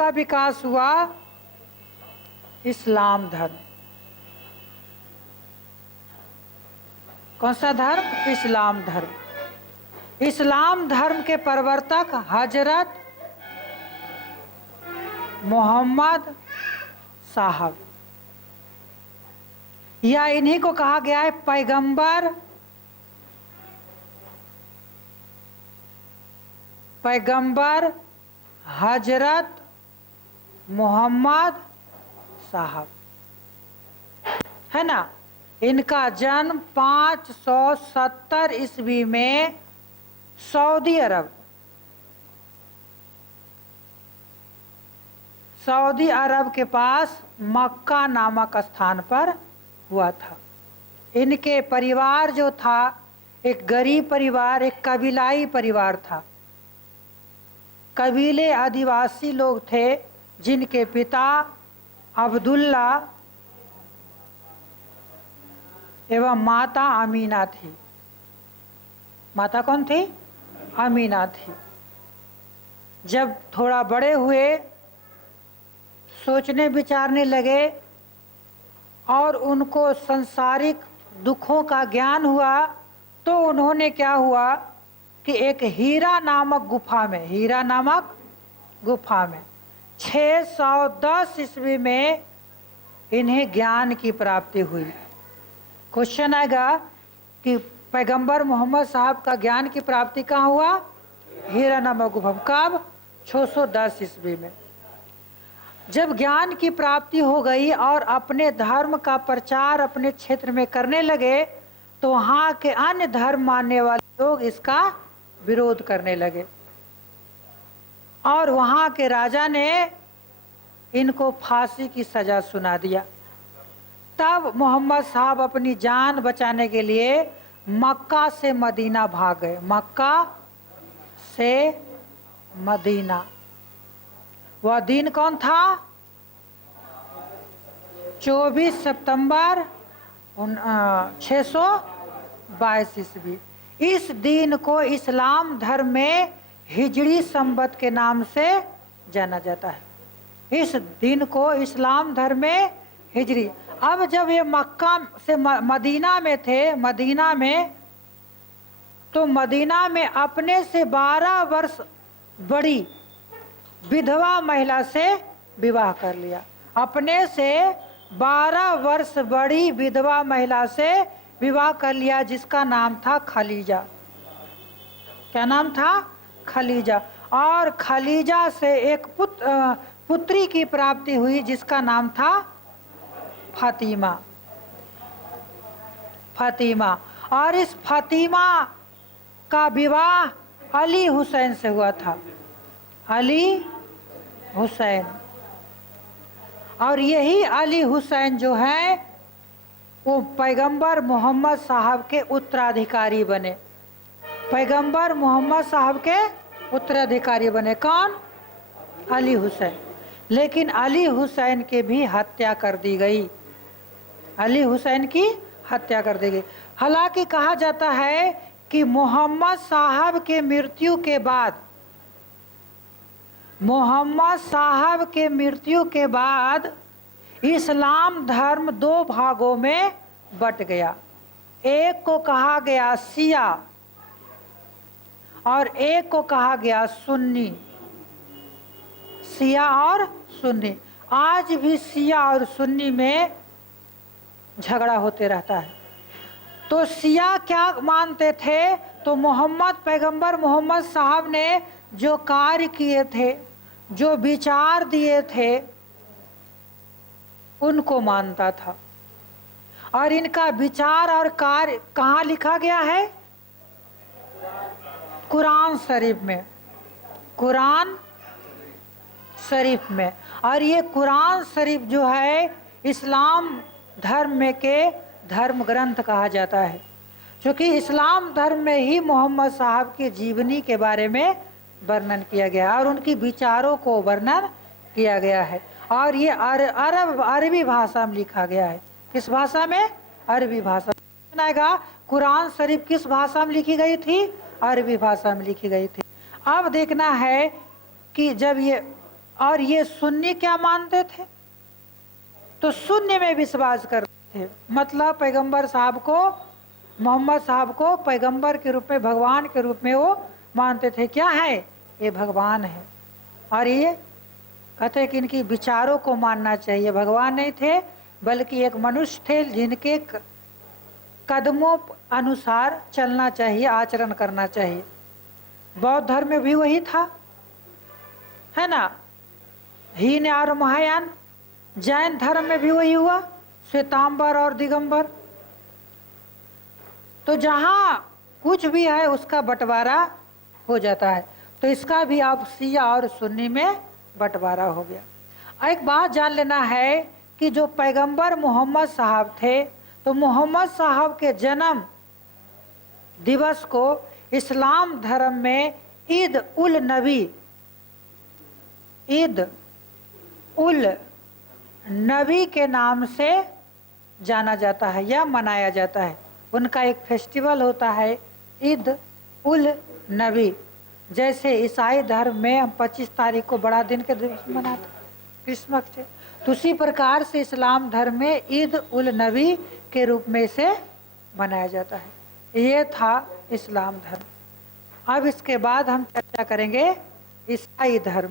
का विकास हुआ? इस्लाम धर्म। कौन सा धर्म? इस्लाम धर्म। इस्लाम धर्म के प्रवर्तक हजरत मोहम्मद साहब, या इन्हीं को कहा गया है पैगंबर। पैगंबर हजरत मोहम्मद साहब, है ना। इनका जन्म 570 ईस्वी में सऊदी अरब के पास मक्का नामक स्थान पर हुआ था। इनके परिवार जो था एक गरीब परिवार, एक कबीलाई परिवार था। कबीले आदिवासी लोग थे जिनके पिता अब्दुल्ला एवं माता अमीना थी। माता कौन थी? अमीना थी। जब थोड़ा बड़े हुए, सोचने विचारने लगे और उनको संसारिक दुखों का ज्ञान हुआ, तो उन्होंने क्या हुआ कि एक हीरा नामक गुफा में 610 ईस्वी में इन्हें ज्ञान की प्राप्ति हुई। क्वेश्चन आएगा कि पैगंबर मोहम्मद साहब का ज्ञान की प्राप्ति कहाँ हुआ? हीरा नामक गुफा। कब? 610 ईस्वी में। जब ज्ञान की प्राप्ति हो गई और अपने धर्म का प्रचार अपने क्षेत्र में करने लगे, तो वहाँ के अन्य धर्म मानने वाले लोग इसका विरोध करने लगे और वहाँ के राजा ने इनको फांसी की सजा सुना दिया। तब मोहम्मद साहब अपनी जान बचाने के लिए मक्का से मदीना भाग गए। मक्का से मदीना। वह दिन कौन था? 24 सितंबर 622 ईस्वी। इस दिन को इस्लाम धर्म में हिजरी संवत के नाम से जाना जाता है। इस दिन को इस्लाम धर्म में हिजरी। अब जब ये मक्का से मदीना में थे, तो मदीना में अपने से 12 वर्ष बड़ी विधवा महिला से विवाह कर लिया। अपने से 12 वर्ष बड़ी विधवा महिला से विवाह कर लिया, जिसका नाम था खलीजा। क्या नाम था? खलीजा। और खलीजा से एक पुत्री की प्राप्ति हुई जिसका नाम था फातिमा। और इस फातिमा का विवाह अली हुसैन से हुआ था। अली हुसैन। और यही अली हुसैन जो है वो पैगंबर मोहम्मद साहब के उत्तराधिकारी बने। पैगंबर मोहम्मद साहब के उत्तराधिकारी बने। कौन? अली हुसैन। लेकिन अली हुसैन की भी हत्या कर दी गई। अली हुसैन की हत्या कर दी गई। हालांकि कहा जाता है कि मोहम्मद साहब के मृत्यु के बाद इस्लाम धर्म 2 भागों में बट गया। एक को कहा गया शिया और एक को कहा गया सुन्नी। शिया और सुन्नी। आज भी शिया और सुन्नी में झगड़ा होते रहता है। तो शिया क्या मानते थे? तो पैगंबर मोहम्मद साहब ने जो कार्य किए थे, जो विचार दिए थे, उनको मानता था। और इनका विचार और कार्य कहाँ लिखा गया है? कुरान शरीफ में। कुरान शरीफ में। और ये कुरान शरीफ जो है इस्लाम धर्म में के धर्म ग्रंथ कहा जाता है, क्योंकि इस्लाम धर्म में ही मोहम्मद साहब की जीवनी के बारे में वर्णन किया गया और उनकी विचारों को वर्णन किया गया है। और ये अरबी भाषा में लिखा गया है। किस भाषा में? अरबी भाषा में। आएगा कुरान शरीफ किस भाषा में लिखी गई थी? अरबी भाषा में लिखी गई थी। अब देखना है कि जब ये और ये सुन्नी क्या मानते थे? तो शून्य में विश्वास करते थे। मतलब पैगंबर साहब को, मोहम्मद साहब को पैगंबर के रूप में, भगवान के रूप में वो मानते थे। क्या है? ये भगवान है। और ये कहते हैं कि इनकी विचारों को मानना चाहिए। भगवान नहीं थे बल्कि एक मनुष्य थे जिनके कदमों अनुसार चलना चाहिए, आचरण करना चाहिए। बौद्ध धर्म में भी वही था, है ना, हीन और महायान। जैन धर्म में भी वही हुआ, श्वेतांबर और दिगंबर। तो जहां कुछ भी है उसका बंटवारा हो जाता है। तो इसका भी आप शिया और सुन्नी में बंटवारा हो गया। एक बात जान लेना है कि जो पैगंबर मोहम्मद साहब थे, तो मोहम्मद साहब के जन्म दिवस को इस्लाम धर्म में ईद उल नबी, ईद उल नबी के नाम से जाना जाता है या मनाया जाता है। उनका एक फेस्टिवल होता है ईद उल नबी। जैसे ईसाई धर्म में हम 25 तारीख को बड़ा दिन के दिवस मनाते क्रिसमस से, तो उसी प्रकार से इस्लाम धर्म में ईद उल नबी के रूप में से मनाया जाता है। ये था इस्लाम धर्म। अब इसके बाद हम चर्चा करेंगे ईसाई धर्म।